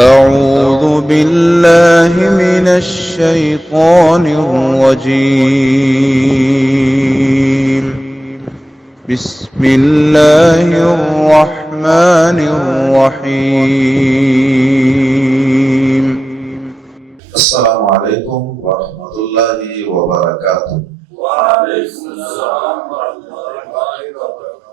أعوذ بالله من الشيطان الرجيم. بسم الله الرحمن الرحيم. السلام عليكم ورحمة الله وبركاته. وعليكم السلام ورحمة الله وبركاته.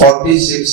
46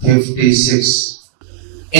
56।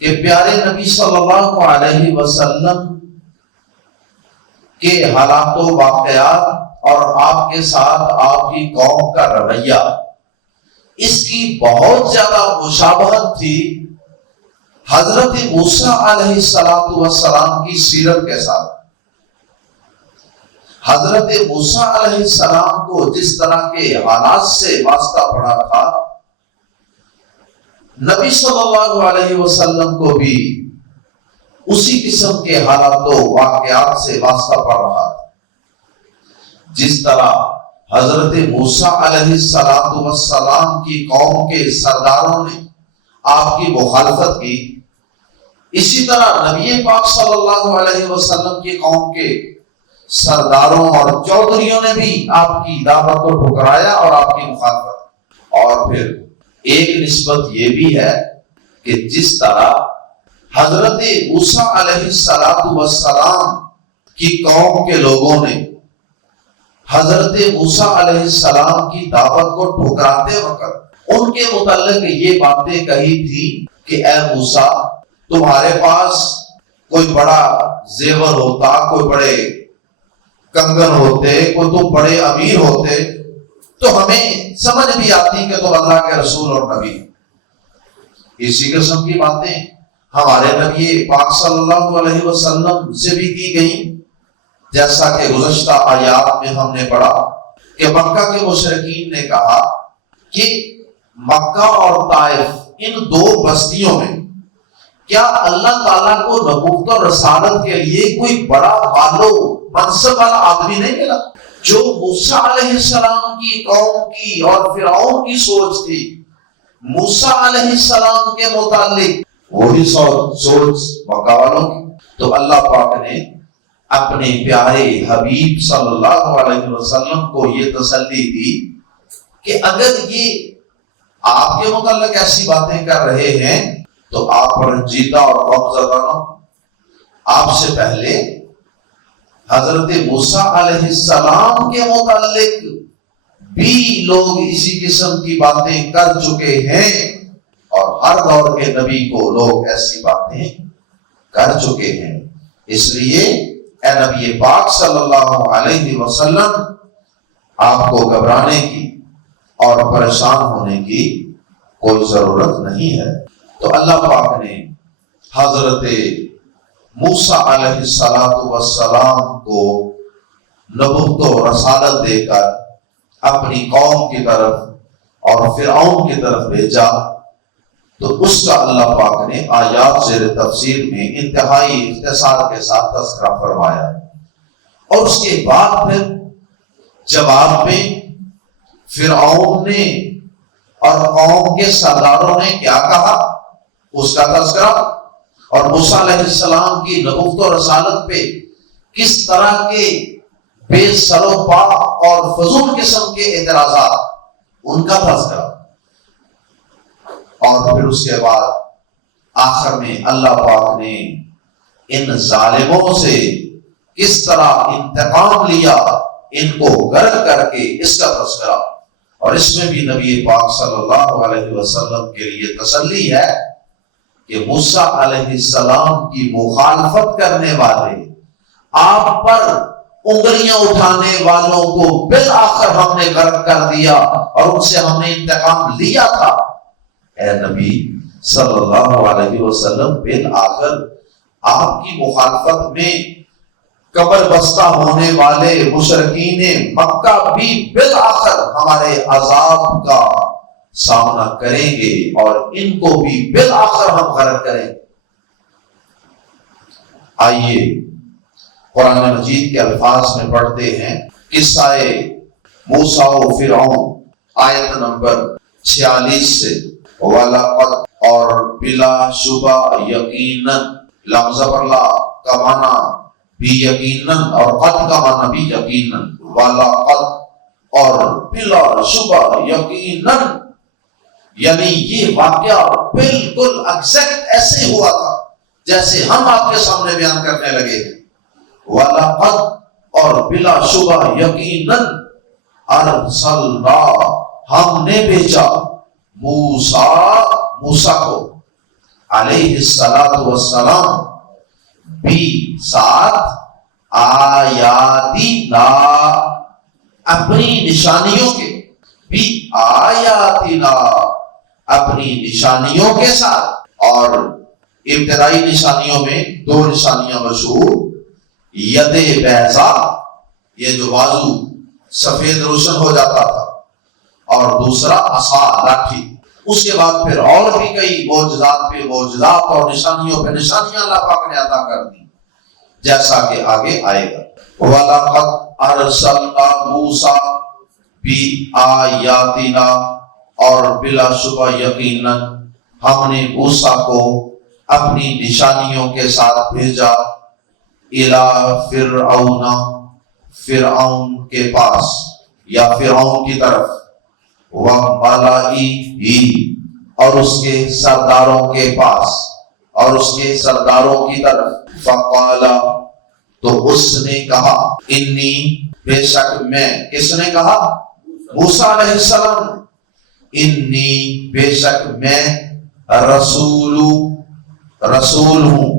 کہ پیارے نبی صلی اللہ علیہ وسلم کے حالات و واقعات اور آپ کے ساتھ آپ کی قوم کا رویہ، اس کی بہت زیادہ مشابہت تھی حضرت موسیٰ علیہ السلام کی سیرت کے ساتھ۔ حضرت موسیٰ علیہ السلام کو جس طرح کے حالات سے واسطہ پڑا تھا، نبی صلی اللہ علیہ وسلم کو بھی اسی قسم کے حالات و واقعات سے واسطہ پڑ رہا تھا۔ جس طرح حضرت موسیٰ علیہ السلام کی قوم کے سرداروں نے آپ کی مخالفت کی، اسی طرح نبی پاک صلی اللہ علیہ وسلم کی قوم کے سرداروں اور چودھریوں نے بھی آپ کی دعوت کو ٹھکرایا اور آپ کی مخالفت۔ اور پھر ایک نسبت یہ بھی ہے کہ جس طرح حضرت موسیٰ علیہ السلام کی قوم کے لوگوں نے حضرت موسیٰ علیہ السلام کی دعوت کو ٹھکراتے وقت ان کے متعلق یہ باتیں کہی تھی کہ اے موسیٰ، تمہارے پاس کوئی بڑا زیور ہوتا، کوئی بڑے کنگن ہوتے، کوئی تم بڑے امیر ہوتے تو ہمیں سمجھ بھی آتی کہ تم اللہ کے رسول اور نبی۔ اسی قسم کی باتیں ہمارے نبی پاک صلی اللہ علیہ وسلم سے بھی کی گئیں، جیسا کہ گزشتہ آیات میں ہم نے پڑھا کہ مکہ کے مشرکین نے کہا کہ مکہ اور طائف ان دو بستیوں میں کیا اللہ تعالیٰ کو نبوت اور رسالت کے لیے کوئی بڑا والو منصب والا آدمی نہیں ملا؟ جو موسیٰ علیہ السلام کی قوم کی اور فرعون کی سوچ تھی موسیٰ علیہ السلام کے متعلق، وہی سوچ مکہ والوں کی۔ تو اللہ پاک نے اپنے پیارے حبیب صلی اللہ علیہ وسلم کو یہ تسلی دی کہ اگر یہ آپ کے متعلق ایسی باتیں کر رہے ہیں تو آپ رنجیدہ اور غمزدہ نہ ہو۔ آپ سے پہلے حضرت موسیٰ علیہ السلام کے متعلق بھی لوگ اسی قسم کی باتیں کر چکے ہیں، اور ہر دور کے نبی کو لوگ ایسی باتیں کر چکے ہیں۔ اس لیے اے نبی پاک صلی اللہ علیہ وسلم، آپ کو گھبرانے کی اور پریشان ہونے کی کوئی ضرورت نہیں ہے۔ تو اللہ پاک نے حضرت موسیٰ علیہ السلام کو نبوت و رسالت دے کر اپنی قوم کی طرف اور فرعون کی طرف بھیجا، تو اس کا اللہ پاک نے آیات زیر تفسیر میں انتہائی اختصار کے ساتھ تذکرہ فرمایا، اور اس کے بعد پھر جواب میں فرعون نے اور قوم کے سرداروں نے کیا کہا اس کا تذکرہ، اور موسیٰ علیہ السلام کی نبوت و رسالت پہ کس طرح کے بے سر و پا اور فضول قسم کے اعتراضات، ان کا تذکرہ، اور پھر اس کے بعد آخر میں اللہ پاک نے ان ظالموں سے کس طرح انتقام لیا، ان کو غرق کر کے اس کا تذکرہ۔ اور اس میں بھی نبی پاک صلی اللہ علیہ وسلم کے لیے تسلی ہے کہ موسیٰ علیہ السلام کی مخالفت کرنے والے، آپ پر انگلیاں اٹھانے والوں کو بالآخر ہم نے غرق کر دیا اور ان سے ہم نے انتقام لیا تھا۔ اے نبی صلی اللہ علیہ وسلم، بالآخر آپ کی مخالفت میں قبر بستہ ہونے والے مشرکین مکہ بھی بالآخر ہمارے عذاب کا سامنا کریں گے اور ان کو بھی بالآخر ہم غرق کریں گے۔ آئیے قرآن مجید کے الفاظ میں پڑھتے ہیں قصہ موسیٰ و فرعون، آیت نمبر 46 سے۔ وَلَقَدْ، اور بلا شبہ یقیناً، لفظ پر لا کا معنی بھی یقیناً اور قد کا معنی بھی یقیناً، وَلَقَدْ، اور بلا شبہ یقیناً، یعنی یہ واقعہ بالکل ایگزیکٹ ایسے ہوا تھا جیسے ہم آپ کے سامنے بیان کرنے لگے ہیں۔ وَلَقَدْ، اور بلا شبہ یقیناً، ارسلنا، ہم نے بھیجا، موسیٰ کو، علیہ الصلوۃ والسلام بھی ساتھ آیاتنا اپنی نشانیوں کے، بھی آیاتنا اپنی نشانیوں کے ساتھ. اور ابتدائی نشانیوں میں دو نشانیاں مشہور، ید بیضا، یہ جو بازو سفید روشن ہو جاتا تھا، اور دوسرا عصا، لاٹھی. اس کے بعد پھر اور بھی کئی معجزات پہ معجزات اور نشانیوں پہ نشانیاں اللہ پاک نے عطا کر دی، جیسا کہ آگے آئے گا. وَلَقَدْ أَرْسَلْنَا مُوسَىٰ بِآيَاتِنَا، اور بلا شبہ یقیناً ہم نے موسیٰ کو اپنی نشانیوں کے ساتھ بھیجا، إِلَىٰ فِرْعَوْنَ، فرعون کے پاس یا فرعون کی طرف، وَمَلَئِهِ، اور اس کے سرداروں کے پاس اور اس کے سرداروں کی طرف. فَقَالَ، تو اس نے کہا، انی، بے شک میں، کس نے کہا؟ موسیٰ علیہ السلام. انی، بے شک میں، رسول ہوں،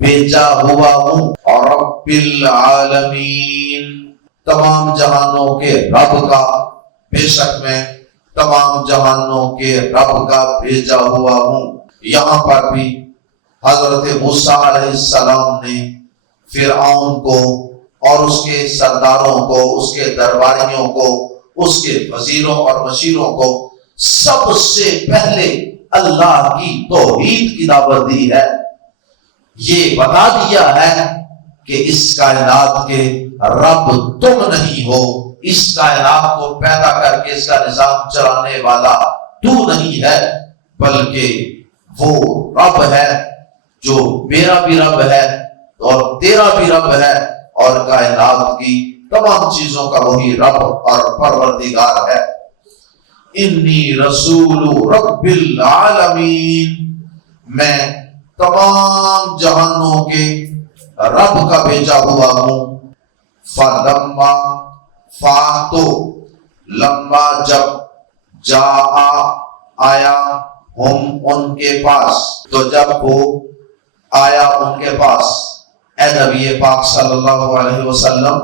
بھیجا ہوا ہوں، اور رب العالمین، تمام جہانوں کے رب کا، بے شک میں تمام جہانوں کے رب کا بھیجا ہوا ہوں. یہاں پر بھی حضرت موسیٰ علیہ السلام نے فرعون کو اور اس کے سرداروں کو، اس کے درباریوں کو، اس کے وزیروں اور مشیروں کو سب سے پہلے اللہ کی توحید کی دعوت دی ہے. یہ بتا دیا ہے کہ اس کائنات کے رب تم نہیں ہو، اس کائنات کو پیدا کر کے اس کا نظام چلانے والا تو نہیں ہے، بلکہ وہ رب ہے جو میرا بھی رب ہے اور تیرا بھی رب ہے، اور کائنات کی تمام چیزوں کا وہی رب اور پروردگار ہے. انی رسول رب العالمین، میں تمام جہانوں کے رب کا بھیجا ہوا ہوں. فلما، فا تو، لما جب، جا آیا، ہم ان کے پاس، تو جب وہ آیا ان کے پاس، اے نبی پاک صلی اللہ علیہ وسلم،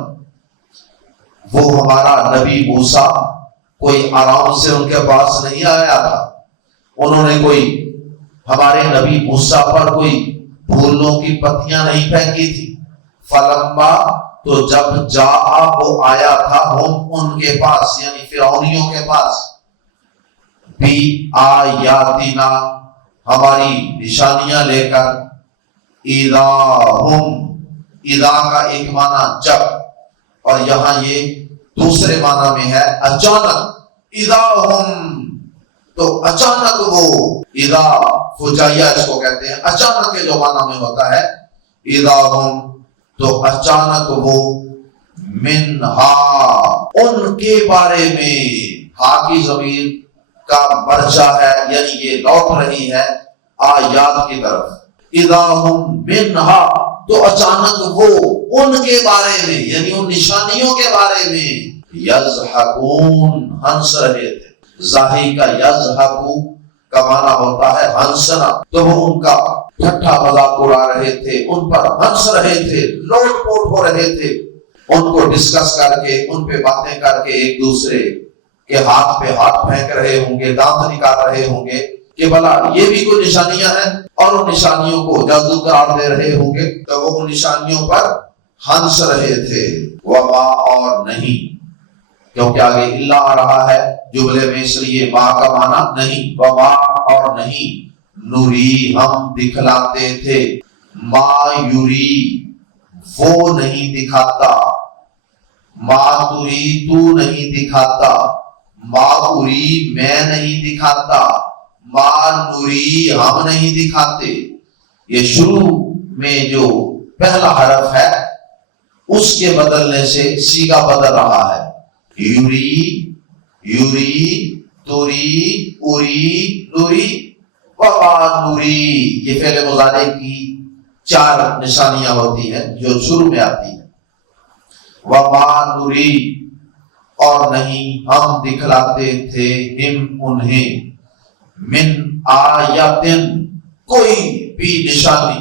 وہ ہمارا نبی موسیٰ کوئی آرام سے ان کے پاس نہیں آیا تھا. انہوں نے کوئی ہمارے نبی موسیٰ پر کوئی پھولوں کی پتیاں نہیں پھینکی تھی. فلما، تو جب جا وہ آیا تھا، ہم ان کے پاس یعنی فرعونیوں کے پاس، بھی آیاتنا، ہماری نشانیاں لے کر، اذا ہم، اذا کا ایک معنی جب، اور یہاں یہ دوسرے معنی میں ہے اچانک. اذا ہم، تو اچانک وہ، اذا فجائیہ اس کو کہتے ہیں، اچانک کے جو معنی میں ہوتا ہے. اذا ہم، تو اچانک وہ، منہا، ان کے بارے میں، ہا کی ضمیر کا مرجع ہے یعنی یہ لوٹ رہی ہے آیات کی طرف. اذا ہم منہا، تو اچانک وہ ان کے بارے میں یعنی ان نشانیوں کے بارے میں، یضحکون، ہنس رہے تھے. زاہی کا یضحکو کا معنی ہوتا ہے ہنسنا. تو وہ ان کا ٹھٹھا مذاق اڑا رہے تھے، ان پر ہنس رہے تھے، لوٹ پوٹ ہو رہے تھے، ان کو ڈسکس کر کے، ان پہ باتیں کر کے ایک دوسرے کے ہاتھ پہ ہاتھ پھینک رہے ہوں گے، دانت نکال رہے ہوں گے کہ بھلا یہ بھی کوئی نشانیاں ہیں، اور ان نشانیوں کو جادو قرار دے رہے ہوں گے. تو وہ ان نشانیوں پر ہنس رہے تھے. وما، اور نہیں، کیونکہ آگے اللہ آ رہا ہے جملے میں، اس لیے ما کا معنی نہیں. وما، اور نہیں، نوری، ہم دکھلاتے تھے، ما یوری، وہ نہیں دکھاتا، ما توری، تو نہیں دکھاتا، ما اوری، میں نہیں دکھاتا، ما نوری، ہم نہیں دکھاتے. یہ شروع میں جو پہلا حرف ہے اس کے بدلنے سے سیگا بدل رہا ہے. یوری، یوری، توری، اوری، نوری، وما نوری. یہ فعل مضارع کی 4 نشانیاں ہوتی ہیں جو شروع میں آتی ہیں. وما نوری، اور نہیں ہم دکھلاتے تھے، ہم انہیں، من آیاتن، کوئی بھی نشانی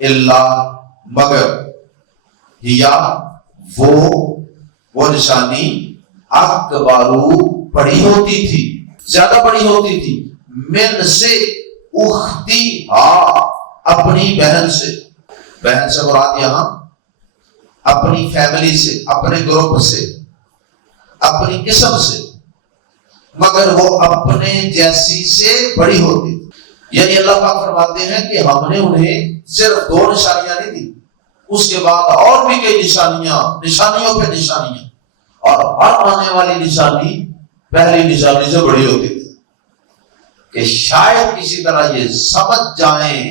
اللہ مگر یا وہ نشانی اکبارو بڑی ہوتی تھی، زیادہ بڑی ہوتی تھی، من سے اختی اپنی بہن سے مراد یہاں اپنی فیملی سے، اپنے گروپ سے، اپنی قسم سے، مگر وہ اپنے جیسی سے بڑی ہوتی تھی۔ یعنی اللہ پاک فرماتے ہیں کہ ہم نے انہیں صرف 2 نشانیاں نہیں دی، اس کے بعد اور بھی کئی نشانیوں پہ نشانیاں، اور ہر آنے والی نشانی پہلی نشانی سے بڑی ہوتی تھی کہ شاید کسی طرح یہ سمجھ جائیں،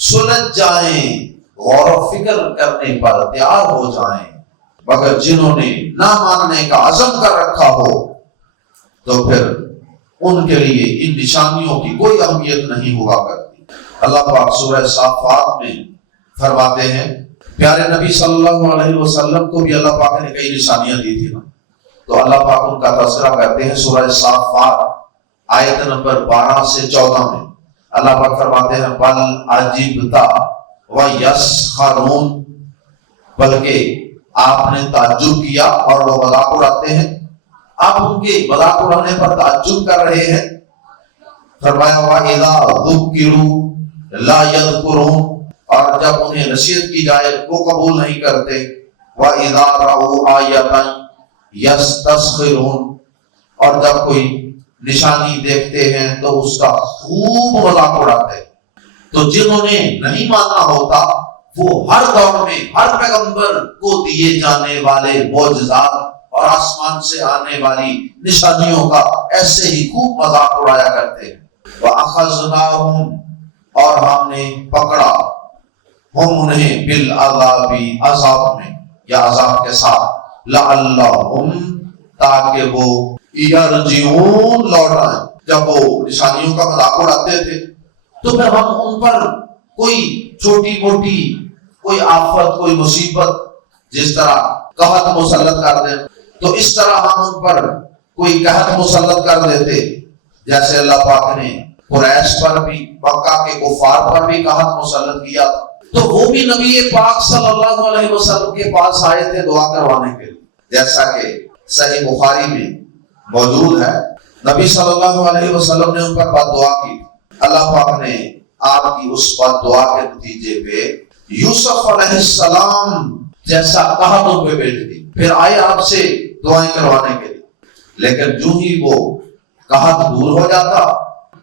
سلجھ جائیں، غور و فکر کرنے پر تیار ہو جائیں، مگر جنہوں نے نہ ماننے کا عزم کر رکھا ہو تو پھر ان کے لیے ان نشانیوں کی کوئی اہمیت نہیں ہوا کرتی۔ اللہ پاک سورہ صافات میں فرماتے ہیں، پیارے نبی صلی اللہ علیہ وسلم کو بھی اللہ پاک نے کئی نشانیاں دی تھی نا، تو اللہ پاک ان کا تذکرہ کرتے ہیں سورہ صافات آیت نمبر 12 سے 14 میں۔ اللہ پاک فرماتے ہیں بل عجبتا وَيَسْخَرُونَ، بلکہ آپ نے تعجب کیا اور وہ مذاق اڑاتے ہیں، آپ ان کے مذاق اڑانے پر تعجب کر رہے ہیں۔ فرمایا وَإِذَا ذُكِّرُوا لَا يَذْكُرُونَ، اور جب انہیں نصیحت کی جائے وہ قبول نہیں کرتے۔ وَإِذَا رَأَوْا آیَةً يَسْتَسْخِرُونَ، اور جب کوئی نشانی دیکھتے ہیں تو اس کا خوب مذاق اڑاتے ہیں۔ تو جنہوں نے نہیں ماننا ہوتا وہ ہر دور میں ہر پیغمبر کو دیے جانے والے معجزات اور آسمان سے آنے والی نشانیوں کا ایسے ہی خوب مذاق اڑایا کرتے ہیں۔ وَأَخَذْنَاهُمْ، اور ہم نے پکڑا، ہم انہیں بالعذاب، عذاب میں یا عذاب کے ساتھ، لَعَلَّهُمْ، تاکہ وہ یرجعون، لوٹ آئیں۔ جب وہ نشانیوں کا مذاق اڑاتے تھے تو پھر ہم ان پر کوئی چھوٹی موٹی کوئی آفت، کوئی مصیبت، جس طرح قحط مسلط کر دیں تو اس طرح ہم ان پر کوئی قحط مسلط کر دیتے، جیسے اللہ پاک نے قریش پر بھی، مکہ کے کفار پر بھی قحط مسلط کیا تھا، تو وہ بھی نبی پاک صلی اللہ علیہ وسلم کے پاس آئے تھے دعا کروانے کے لیے، جیسا کہ صحیح بخاری میں موجود ہے۔ نبی صلی اللہ علیہ وسلم نے ان پر بد دعا کی، اللہ پاک نے آپ کی اس بد دعا کے نتیجے پہ یوسف علیہ السلام جیسا قحط ان پہ بھیج دی، پھر آئے آپ سے دعائیں کروانے کے لیے، لیکن جو ہی وہ قحط دور ہو جاتا،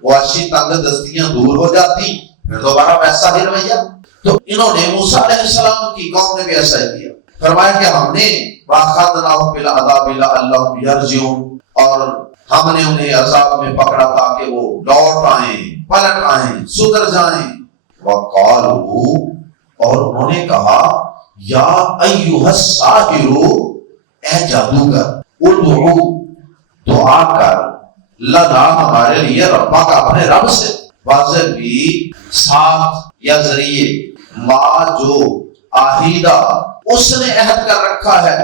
وحشی تنگ دستیاں دور ہو جاتی، پھر دوبارہ ویسا ہی رویہ۔ تو انہوں نے موسیٰ علیہ السلام کی قوم نے بھی ایسا ہی کیا، فرمایا کہ ہم نے وَأَخَذْنَاهُمْ بِالْعَذَابِ لَعَلَّهُمْ يَرْجِعُونَ، اور ہم نے انہیں عذاب میں پکڑا تاکہ وہ لوٹ آئیں، پلٹ آئیں، سدھر جائیں۔ وَقَالُوا، اور انہوں نے کہا، یا ایھا الساحر، اے جادوگر، ادعو، دعا کر، لنا، ہمارے لیے، ربا کا، اپنے رب سے، واضح بھی ساتھ یا ذریعے، ما، جو آہیدہ، اس نے عہد کر رکھا ہے،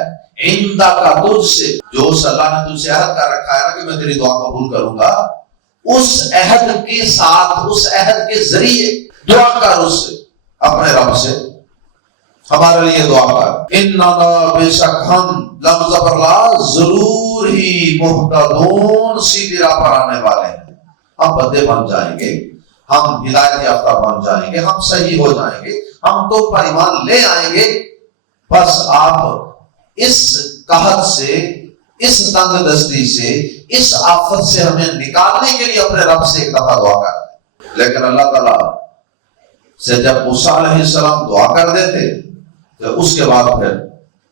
عندہ کا، تجھ سے، جو اس اللہ نے تجھ سے عہد کر رکھا ہے نا کہ میں تیری دعا قبول کروں گا، اس عہد کے ساتھ، اس عہد کے ذریعے دعا کر، اس سے، اپنے رب سے ہمارے لیے دعا کر۔ اننا، بے شک ہم، لفظ پر لا، ضرور ہی، مہتدون، سیدھی راہ پر آنے والے ہیں، ہم بندے بن جائیں گے، ہم ہدایت یافتہ بن جائیں گے، ہم صحیح ہو جائیں گے، ہم تو پر ایمان لے آئیں گے، بس آپ اس قحط سے، اس تنگ دستی سے، اس آفت سے ہمیں نکالنے کے لیے اپنے رب سے ایک دفعہ دعا کر۔ لیکن اللہ تعالیٰ سے جب موسیٰ علیہ السلام دعا کر دیتے تو اس کے بعد پھر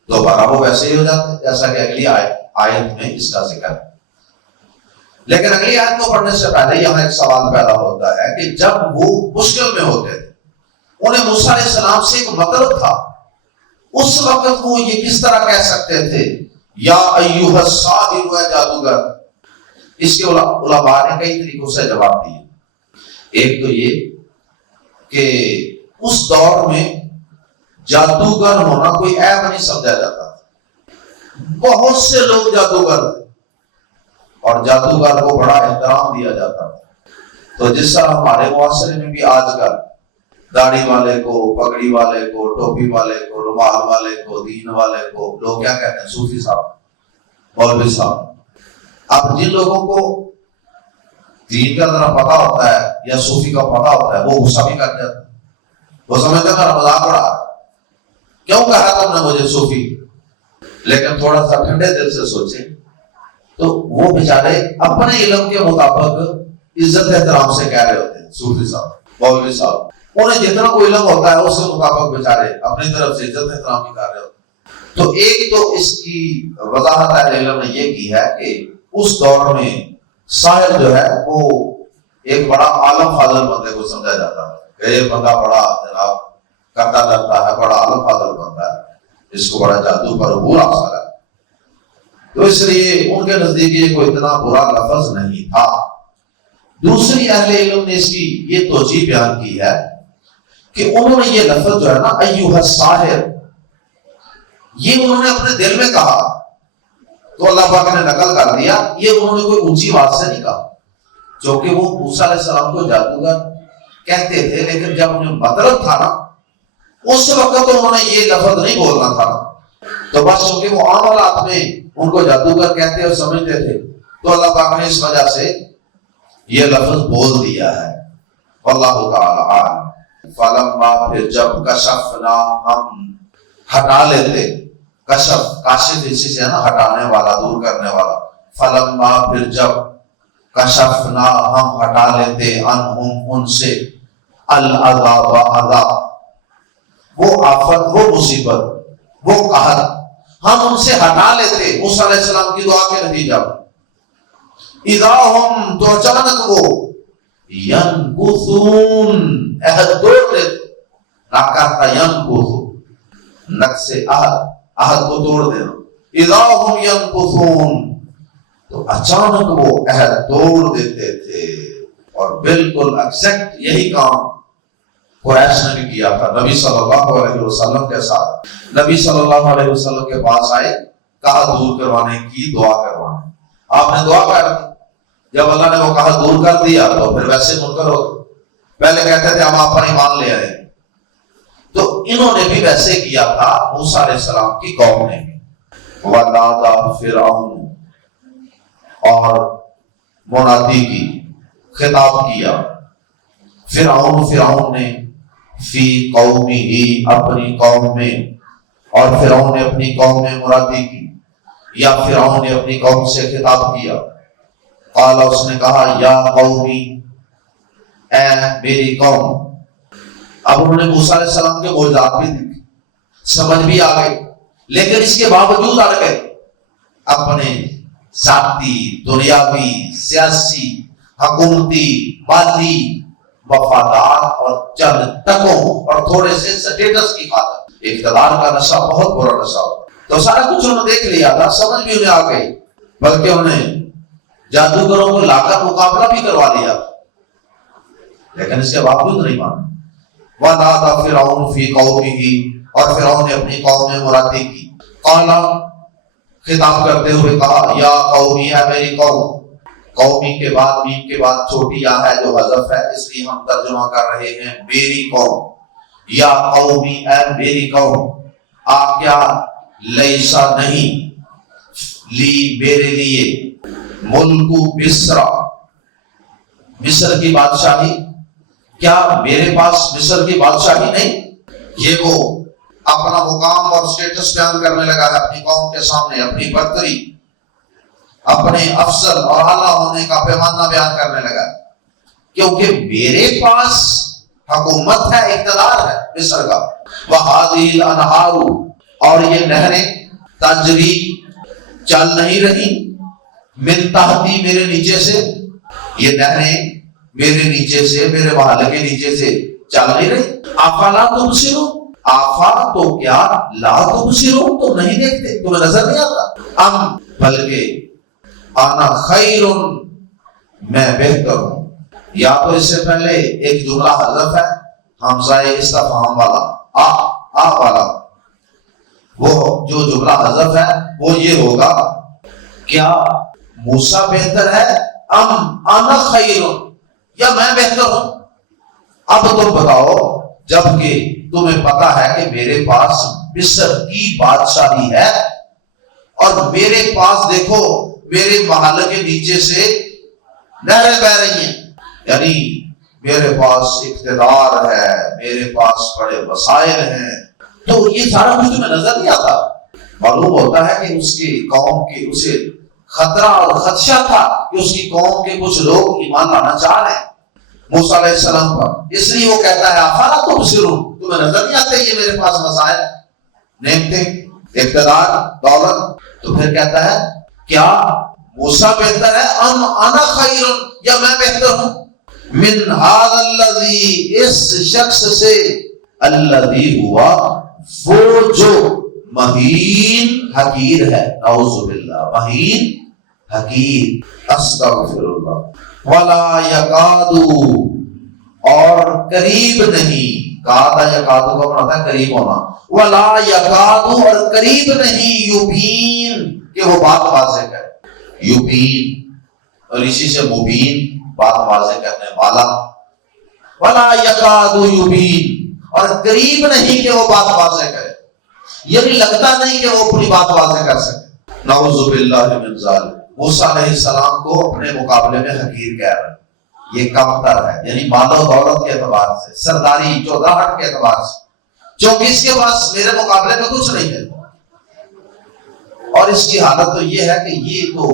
دوبارہ وہ ویسے ہی ہو جاتے، جیسا کہ اگلی آیت میں اس کا ذکر ہے۔ لیکن اگلی آیت کو پڑھنے سے پہلے یہاں ایک سوال پیدا ہوتا ہے کہ جب وہ مشکل میں ہوتے تھے، انہیں موسیٰ علیہ السلام سے ایک مطلب تھا، اس وقت وہ یہ کس طرح کہہ سکتے تھے، یا ایھا الساحر، اے جادوگر؟ اس کے علماء نے کئی طریقوں سے جواب دیے۔ ایک تو یہ کہ اس دور میں جادوگر ہونا کوئی عیب نہیں سمجھا جاتا تھا، بہت سے لوگ جادوگر تھے اور جادوگر کو بڑا احترام دیا جاتا تھا۔ تو جس طرح ہمارے معاشرے میں بھی آج کل داڑھی والے کو، پگڑی والے کو، ٹوپی والے کو، رومال والے کو، دین والے کو لوگ کیا کہتے ہیں؟ صوفی صاحب، مولوی صاحب۔ اب جن لوگوں کو دین کا ذرا پتا ہوتا ہے یا صوفی کا پتا ہوتا ہے، وہ غصہ بھی کر جاتا ہے، وہ سمجھتے ہیں میرا مذاق اڑا، کیوں کہا تم نے مجھے صوفی؟ لیکن تھوڑا سا ٹھنڈے دل سے سوچیں تو وہ بیچارے اپنے علم کے مطابق عزت احترام سے کہہ رہے ہوتے ہیں، صوفی صاحب، مولوی صاحب، انہیں جتنا کوئی علم ہوتا ہے اس کے مطابق بیچارے اپنی طرف سے عزت احترام بھی کر رہے ہوتے ہیں۔ تو ایک تو اس کی وضاحت اہل علم نے یہ کی ہے کہ اس دور میں ساحر جو ہے وہ ایک بڑا عالم فاضل بندے کو سمجھا جاتا ہے کہ یہ بندہ بڑا جناب کرتا کرتا ہے، بڑا عالم فاضل بندہ ہے، اس کو بڑا جادو پر عبور حاصل ہے، تو اس لیے ان کے نزدیک یہ کوئی اتنا برا لفظ نہیں تھا۔ دوسری اہل علم نے اس کی یہ توجیہ بیان کی ہے کہ انہوں نے یہ لفظ جو ہے نا ایھا الساحر، یہ انہوں نے اپنے دل میں کہا تو اللہ پاک نے نقل کر دیا، یہ انہوں نے کوئی اونچی بات سے نہیں کہا، چونکہ وہ موسیٰ علیہ السلام کو جادوگر کہتے تھے، لیکن جب انہیں مطلب تھا نا اس وقت تو انہوں نے یہ لفظ نہیں بولنا تھا، تو بس چونکہ وہ عام حالات میں ان کو جادوگر کہتے اور سمجھتے تھے تو اللہ پاک نے اس وجہ سے یہ لفظ بول دیا ہے۔ واللہ تعالی اعلم۔ فلما، پھر جب کشفنا، ہم ہٹا لیتے، کشف کاشف اسی سے ہے نا، ہٹانے والا، دور کرنے والا، فلما، پھر جب کشفنا، ہم ہٹا لیتے، عنہم، ان سے، العذاب، عذاب، وہ آفت، وہ مصیبت، وہ قہر، ہم ان سے ہٹا لیتے موسیٰ علیہ السلام کی دعا کے نتیجہ اذا ہم، تو اچانک وہ ینکثون، عہد توڑ دیتے، ناکاتا ینکثو، نک سے عہد کو توڑ دینا، اذا ہم ینکثون، تو اچانک وہ عہد توڑ دیتے تھے، اور بالکل ایگزیکٹ یہی کام قریش نے بھی کیا تھا نبی صلی اللہ علیہ وسلم کے ساتھ۔ نبی صلی اللہ علیہ وسلم کے پاس آئے، کہا دور کروانے کی دعا کروانے، آپ نے دعا کر دی، جب اللہ نے وہ کہا دور کر دیا تو پھر ویسے منکر ہو گئے، پہلے کہتے تھے ہم آپ پر ایمان لے آئے، تو انہوں نے بھی ویسے کیا تھا موسیٰ علیہ السلام کی قوم نے بھی۔ وَنَادَى فِرْعَوْنُ، اور منادی کی، خطاب کیا، فرعون نے، فی قومہ، اپنی قوم میں، اور فرعون نے اپنی قوم میں مرادی کی، یا فرعون نے اپنی قوم سے خطاب کیا، قال، اس نے کہا، یا قومی، اے میری قوم۔ اب انہوں نے موسیٰ علیہ السلام کے معجزات بھی دیکھے، سمجھ بھی آ گئی، لیکن اس کے باوجود اڑ گئے اپنے ذاتی، دنیاوی، سیاسی، حکومتی، مالی مفادات اور چند ٹکوں اور تھوڑے سے سٹیٹس کی خاطر۔ اقتدار کا نشہ بہت برا نشہ ہوتا ہے، تو سارا کچھ انہوں نے دیکھ لیا تھا، سمجھ بھی انہیں آ گئی، بلکہ انہیں جادوگروں کو لا کر مقابلہ بھی کروا لیا، لیکن اس کے باوجود نہیں مانا۔ وَنَادَى فِرْعَوْنُ فِي قَوْمِهِ، اور فرعون نے اپنی قوم میں مرادی کی، قال، خطاب کرتے ہوئے کہا، یا قومی، اے میری قوم۔ قومی کے بعد میم کے بعد چھوٹی یا ہے جو حذف ہے، اس لیے ہم ترجمہ کر رہے ہیں میری قوم، یا قومی، اے میری قوم، آپ کیا، لیسا نہیں، لی میرے لیے، ملک مصر، مصر کی بادشاہی، کیا میرے پاس مصر کی بادشاہی نہیں؟ یہ وہ اپنا مقام اور سٹیٹس بیان کرنے لگا ہے اپنی قوم کے سامنے، اپنی برتری، اپنے افضل اور اعلیٰ ہونے کا پیمانہ بیان کرنے لگا، کیونکہ میرے پاس حکومت ہے، اقتدار ہے مصر کا۔ وَهَذِهِ الْأَنْهَارُ، اور یہ نہریں، تجری، چل نہیں رہی، من تحتی، میرے نیچے سے، یہ نہریں میرے نیچے سے، میرے محلے کے نیچے سے چل نہیں رہی۔ افلا تبصرون، آفا تو کیا، لا تبصرون، تم نہیں دیکھتے، تمہیں نظر نہیں آتا، ام، بلکہ، انا خیر، میں بہتر ہوں۔ یا تو اس سے پہلے ایک جملہ حذف ہے، حمزہ استفہام والا، آ والا، وہ جو جملہ حذف ہے وہ یہ ہوگا، کیا موسیٰ بہتر ہے، ام انا خیر، یا میں بہتر ہوں؟ اب تم بتاؤ، جبکہ تمہیں پتا ہے کہ میرے پاس مصر کی بادشاہی ہے اور میرے پاس دیکھو میرے محل کے نیچے سے نہریں بہ رہی ہیں، یعنی میرے پاس اقتدار ہے، میرے پاس بڑے وسائل ہیں، تو یہ سارا کچھ تمہیں نظر نہیں آتا؟ معلوم ہوتا ہے کہ اس کی قوم کے اسے خطرہ اور خدشہ تھا کہ اس کی قوم کے کچھ لوگ ایمان لانا چاہ رہے ہیں موسیٰ علیہ السلام پر، اس لیے وہ کہتا ہے افلا تبصرون، تمہیں نظر نہیں آتے یہ میرے پاس وسائل، نعمتیں، اقتدار، دولت؟ تو پھر کہتا ہے کیا موسیٰ بہتر ہے ام انا خیر، یا میں بہتر ہوں من ھذا الذی، اس شخص سے، الذی ہوا، وہ جو مہین حقیر ہے، نعوذ باللہ، مہین حقیر، استغفر اللہ، ولا یکاد، اور قریب نہیں، کادا یکادو کا معنی ہے قریب ہونا، ولا یکاد، اور قریب نہیں، یبین، کہ وہ بات واضح کرے، یبین، اور اسی سے مبین، بات واضح کرنے والا، ولا یکاد یبین، اور قریب نہیں کہ وہ بات واضح کرے، یعنی لگتا نہیں کہ وہ اپنی بات واضح کر سکے، نعوذ باللہ من ذالک۔ موسیٰ علیہ السلام کو اپنے مقابلے میں حقیر کہہ رہا ہے، یہ کم تر ہے، یعنی مال و دولت کے اعتبار سے، سرداری، چودراہٹ کے اعتبار سے، چونکہ اس کے پاس میرے مقابلے میں کچھ نہیں ہے، اور اس کی حالت تو یہ ہے کہ یہ تو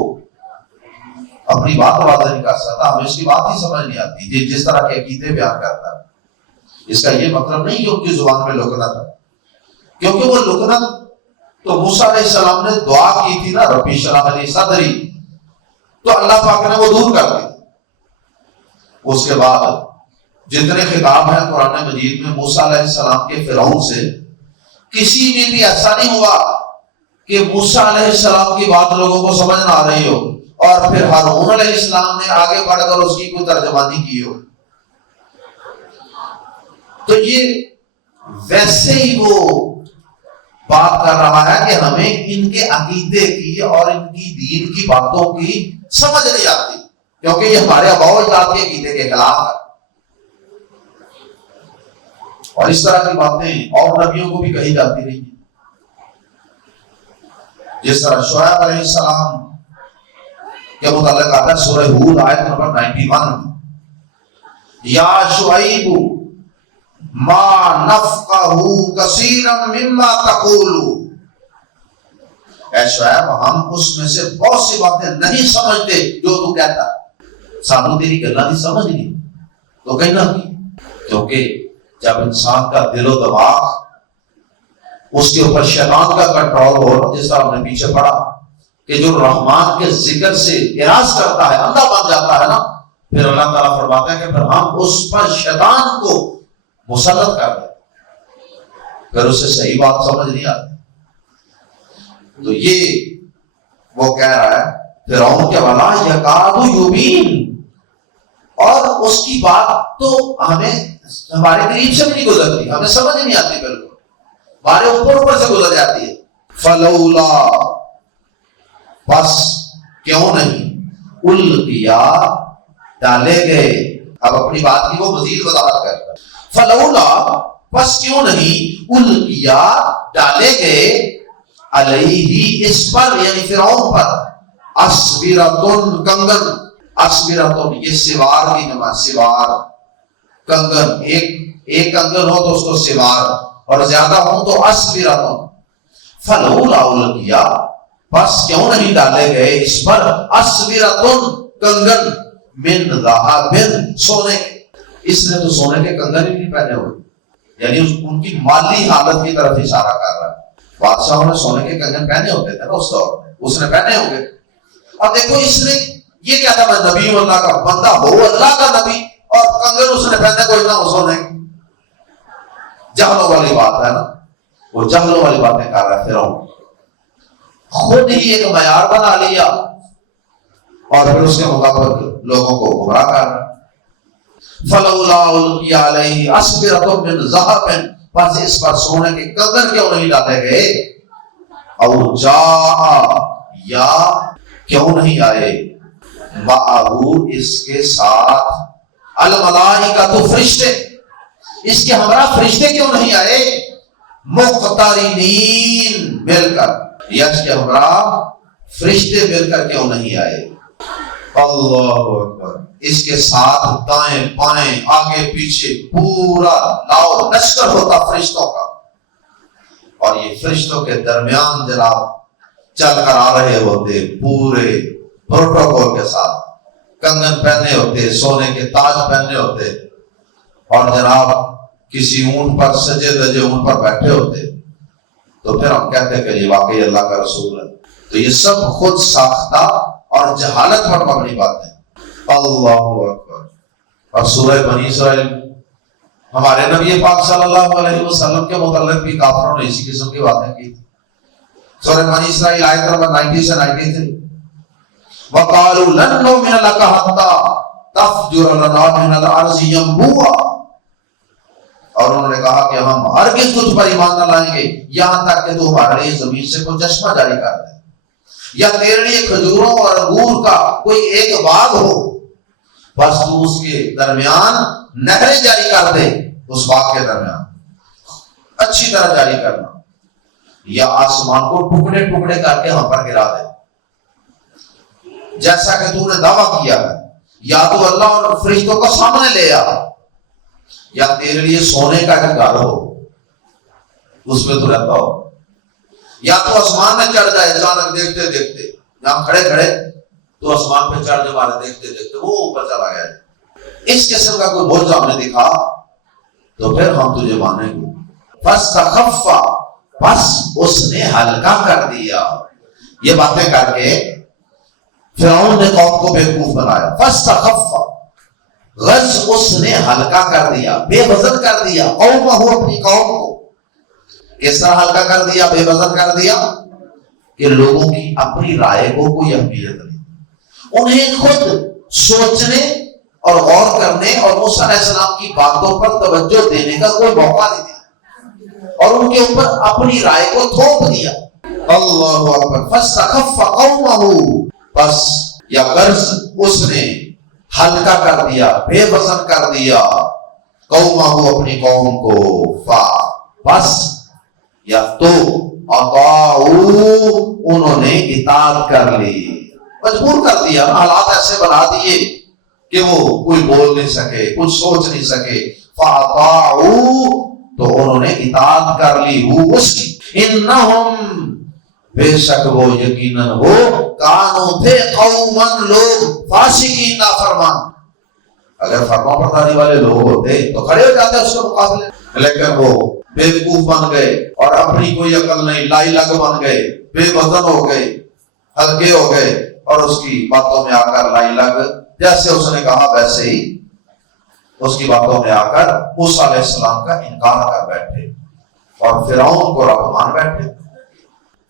اپنی بات واضح نہیں کر سکتا، ہمیں اس کی بات ہی سمجھ نہیں آتی، جس طرح کے عقیدے بیان کرتا ہے۔ اس کا یہ مطلب نہیں کہ ان کی زبان میں لکنت ہے، کیونکہ وہ لکنت تو موسیٰ علیہ السلام نے دعا کی تھی نا، ربی اشرح لی صدری، تو اللہ پاک نے وہ دور کر دی۔ اس کے بعد جتنے خطاب ہیں قرآن مجید میں موسیٰ علیہ السلام کے فرعون سے، کسی میں بھی ایسا نہیں ہوا کہ موسیٰ علیہ السلام کی بات لوگوں کو سمجھ نہ آ رہی ہو اور پھر ہارون علیہ السلام نے آگے بڑھ کر اس کی کوئی ترجمانی کی ہو۔ تو یہ ویسے ہی وہ بات کر رہا ہے کہ ہمیں ان کے عقیدے کی اور ان کی دین کی باتوں کی سمجھ نہیں آتی، کیونکہ یہ ہمارے آباء و اجداد کے عقیدے کے خلاف ہے، اور اس طرح کی باتیں اور نبیوں کو بھی کہی جاتی رہی ہیں۔ جس طرح شعیب علیہ السلام کے متعلق آتا ہے سورہ ہود آیت نمبر 91، یا شعیب ما نفقہ کثیرا مما تقول، اے شعیب ہم اس میں سے بہت سی باتیں نہیں سمجھتے جو تو کہتا، سانو تیری گلاں دی سمجھ نہیں تو کہنا کی، کیونکہ جب انسان کا دل و دماغ اس کے اوپر شیطان کا کنٹرول ہو، جس طرح ہم نے پیچھے پڑھا کہ جو رحمان کے ذکر سے اراض کرتا ہے، اندھا بن جاتا ہے نا، پھر اللہ تعالیٰ فرماتا ہے کہ پھر ہم اس پر شیطان کو مسلط کر دیں، پھر اسے صحیح بات سمجھ نہیں آتی۔ تو یہ وہ کہہ رہا ہے فرعون کے ولا یکاد یبین، اور اس کی بات تو ہمارے قریب سے بھی نہیں گزرتی، ہمیں سمجھ نہیں آتی، بالکل ہمارے اوپر سے گزر جاتی ہے۔ فلولا، پس کیوں نہیں، القیا، ڈالے گئے، اب اپنی بات کی وہ مزید وضاحت کرتا ہے، فلولا، پس کیوں نہیں، القیا، ڈالے گئے، علیہ، اس پر یعنی فرعون پر، اسورۃ، کنگن، اسورۃ یہ سوار کی جمع، سوار، کنگن، ایک کنگن ہو تو اس کو سوار، اور زیادہ ہوں تو اسورۃ، فلولا القیا، بس کیوں نہیں ڈالے گئے اس پر، اسورۃ، کنگن، من ذہب، سونے کے، اس نے تو سونے کے کنگن ہی نہیں پہنے ہوئے، یعنی ان کی مالی حالت کی طرف اشارہ کر رہا ہے۔ بادشاہوں نے سونے کے کنگن پہنے ہوتے تھے نا اس دور میں، اس نے پہنے ہوں گے۔ اب دیکھو اس نے یہ کہتا میں نبی ہوں، اللہ کا بندہ ہو، اللہ کا نبی، اور کنگن اس نے پہنے کوئی نہ ہو سونے، جہلوں والی بات ہے نا، وہ جہلوں والی باتیں کر رہا ہے فرعون، خود ہی ایک معیار بنا لیا اور پھر اس کے مطابق لوگوں کو گمراہ کر رہا ہے۔ فلولا القی علیہ اسورۃ من ذہب، پس اس پر سونے کے کنگن کیوں نہیں ڈالے گئے، اور جاء، یا کیوں نہیں آئے، معہ، اس کے ساتھ، الملائکۃ فرشتے، اس کے ہمراہ فرشتے کیوں نہیں آئے؟ مقترنین مل کر، یا اس کے ہمراہ فرشتے مل کر کیوں نہیں آئے؟ اللہ اکبر، اس کے ساتھ دائیں بائیں آگے پیچھے پورا لاؤ لشکر ہوتا فرشتوں کا، اور یہ فرشتوں کے درمیان جناب چل کر آ رہے ہوتے پورے پروٹوکول کے ساتھ، کنگن پہنے ہوتے، سونے کے تاج پہنے ہوتے، اور جناب کسی اونٹ پر سجے دجے اونٹ پر بیٹھے ہوتے، تو پھر ہم کہتے کہ یہ واقعی اللہ کا رسول ہے۔ تو یہ سب خود ساختہ اور جہالت پر مبنی بات ہے۔ اللہ اکبر۔ اور سورہ بنی اسرائیل، ہمارے نبی پاک صلی اللہ علیہ وسلم کے متعلق بھی کافروں نے اسی قسم کی باتیں کی۔ سورہ بنی اسرائیل آیت نمبر 90 سے 93، وَقَالُوا لَن نُؤْمِنَ لَكَ حَتَّى تَفْجُرَ لَنَا مِنَ الْأَرْضِ يَنبُوعًا، اور انہوں نے کہا کہ ہم ہرگز تجھ پر ایمان نہ لائیں گے یہاں تک کہ تو ہمارے لیے زمین سے کوئی چشمہ جاری کر دے، یا تیرے لیے کھجوروں اور انگور کا کوئی ایک باغ ہو، بس تو اس کے درمیان نہریں جاری کر دے، اس باغ کے درمیان اچھی طرح جاری کرنا، یا آسمان کو ٹکڑے ٹکڑے کر کے ہم پر گرا دے جیسا کہ تو نے دعویٰ کیا ہے، یا تو اللہ اور فرشتوں کو سامنے لے آ، یا تیرے لیے سونے کا ایک گھر ہو اس میں تو رہتا ہو، یا تو آسمان میں چڑھ جائے اچانک دیکھتے دیکھتے، یہاں کھڑے کھڑے تو آسمان پہ چڑھ جائے، ہمارے دیکھتے دیکھتے وہ اوپر چلا گیا۔ اس قسم کا کوئی بوجھ ہم نے دکھا تو پھر ہم تجھے مانیں گے۔ فاستخف، بس اس نے ہلکا کر دیا، یہ باتیں کر کے فرعون نے قوم کو بیوقوف بنایا۔ فاستخف، غز اس نے ہلکا کر دیا، بے وزن کر دیا، قومہ اپنی قوم کو۔ کس طرح ہلکا کر دیا، بے وزن کر دیا؟ کہ لوگوں کی اپنی رائے کو کوئی اہمیت نہیں، انہیں خود سوچنے اور غور کرنے اور موسیٰ علیہ السلام کی باتوں پر توجہ دینے کا کوئی موقع نہیں دیا، اور ان کے اوپر اپنی رائے کو تھوپ دیا۔ اللہ اکبر۔ فاستخف قومہ، بس یا غرض اس نے ہلکا کر دیا، بے وزن کر دیا، قومہ اپنی قوم کو، بس یا تو اطاعوا، انہوں نے اطاعت کر لی، مجبور کر دیا، حالات ایسے بنا دیے کہ وہ کوئی بول نہیں سکے، کچھ سوچ نہیں سکے، فاطاعوا، تو انہوں نے اطاعت کر لی وہ اس کی، انہم، بے شک وہ یقیناً وہ، کانو تھے قوماً لوگ، فاسقین نافرمان۔ اگر فرما برداری والے لوگ ہوتے تو کھڑے ہو جاتے اس کے مقابلے، لیکن وہ بے وقوف بن گئے اور اپنی کوئی عقل نہیں، لائی لگ بن گئے، بے وزن ہو گئے، ہلکے ہو گئے، اور اس کی باتوں میں آ کر لائی لگ، جیسے اس نے کہا ویسے ہی اس کی باتوں میں آ کر موسیٰ علیہ السلام کا انکار کر بیٹھے اور فرعون کو رب مان بیٹھے۔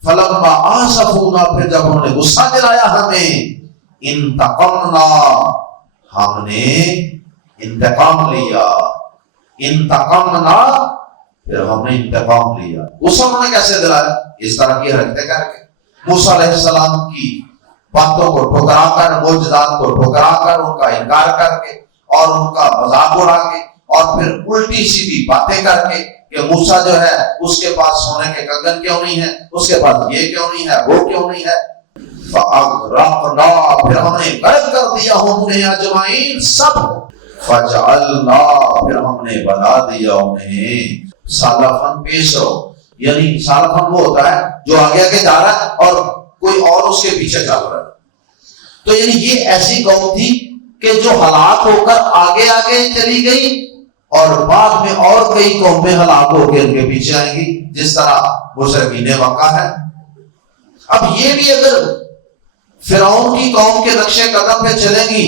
فلما آسفونا، پھر جب انہوں نے غصہ دلایا ہمیں، انتقمنا، ہم نے انتقام لیا، انتقمنا، پھر ہم نے انتقام لیا۔ غصہ انہوں نے کیسے دلایا؟ اس طرح کی حرکتیں کر کے، موسیٰ علیہ السلام کی باتوں کو ٹھکرا کر، معجزات کو ٹھکرا کر، ان کا انکار کر کے اور ان کا مذاق اڑا کے، اور پھر الٹی سیدھی باتیں کر کے کہ موسیٰ جو ہے اس کے پاس سونے کے کنگن کیوں نہیں ہے، اس کے پاس یہ کیوں نہیں ہے، وہ کیوں نہیں ہے۔ فَأَغْرَقْنَا، پھر ہم نے غرق کر دیا انہیں اجمعین سب، فَجَعَلْنَا، پھر ہم نے بنا دیا انہیں سالفاً پیش رو، یعنی سالفاً وہ ہوتا ہے جو آگے آگے جا رہا ہے اور کوئی اور اس کے پیچھے چل رہا ہے، تو یعنی یہ ایسی قوم تھی کہ جو ہلاک ہو کر آگے آگے چلی گئی، اور بعد میں اور کئی قومیں ہلاک ہو کے ان کے پیچھے آئیں گی، جس طرح مشرکین مکہ ہے۔ اب یہ بھی اگر فرعون کی قوم کے نقش قدم پہ چلیں گی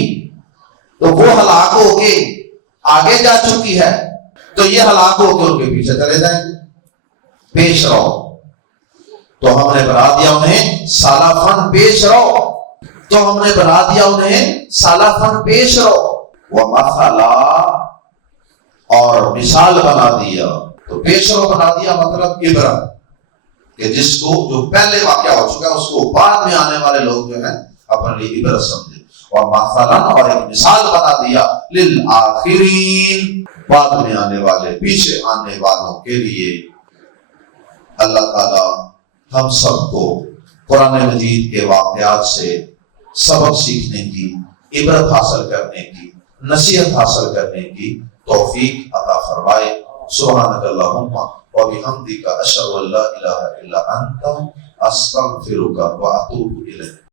تو وہ ہلاک ہو کے آگے جا چکی ہے، تو یہ ہلاک ہو کے ان کے پیچھے چلے جائیں گے۔ پیش رو، تو ہم نے بنا دیا انہیں سالفن پیش رو، تو ہم نے بنا دیا انہیں سالفن پیش رو، ومثلا، اور مثال بنا دیا، تو پیش رو بنا دیا مطلب عبرت، کہ جس کو جو پہلے واقعہ ہو چکا ہے اس کو بعد میں آنے والے لوگ جو ہیں اپنے لیے عبرت سمجھے، ومثلا اور ایک مثال بنا دیا للآخرین بعد میں آنے والے پیچھے آنے والوں کے لیے۔ اللہ تعالی ہم سب کو قرآن مجید کے واقعات سے سبق سیکھنے کی، عبرت حاصل کرنے کی، نصیحت حاصل کرنے کی توفیق عطا فرمائے۔ سبحانک اللہم وبحمدک اشہد ان لا الہ الا انت استغفرک واتوب الیک۔